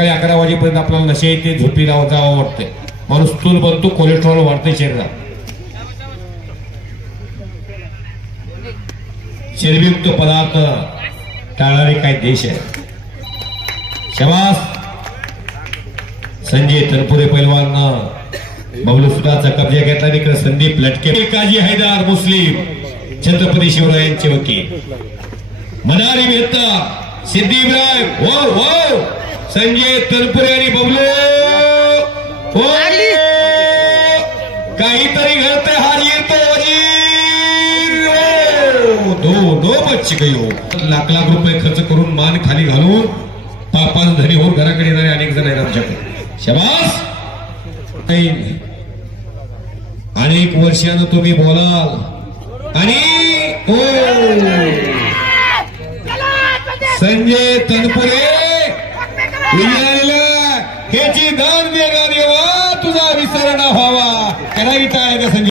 सकाळी 11 वाजेपर्यंत आपल्याला नशे येते, झोपीला जावं वाटतंय, माणूस स्थूल बनतो, कोलेस्ट्रॉल वाढतंय शरीरात. चरबीयुक्त पदार्थ टाळणारे काही देश आहेत. शाबास संजय तनपुरे पैलवान बबलू सुद्धाचा कब्जा घेतला. इकडे संदीप लटके, काजी हैदर मुस्लिम, छत्रपती शिवरायांचे वकील, मनारी मेहता, सिद्धी इब्राहिम, हो हो संजय तनपुरे आणि बबलू हो, काहीतरी घडते. हार येतो दो बच्चे गई हो. लाख लाख रुपये खर्च करून मान खाली घालून पापान धनी होऊन घराकडे येणारे अनेक जण आहेत आमच्याकडे. शाबास. अनेक वर्षानं तुम्ही बोलाल आणि संजय तनपुरे ह्याची दान देगा देवा, तुझा विसर न व्हावा. करा संजय.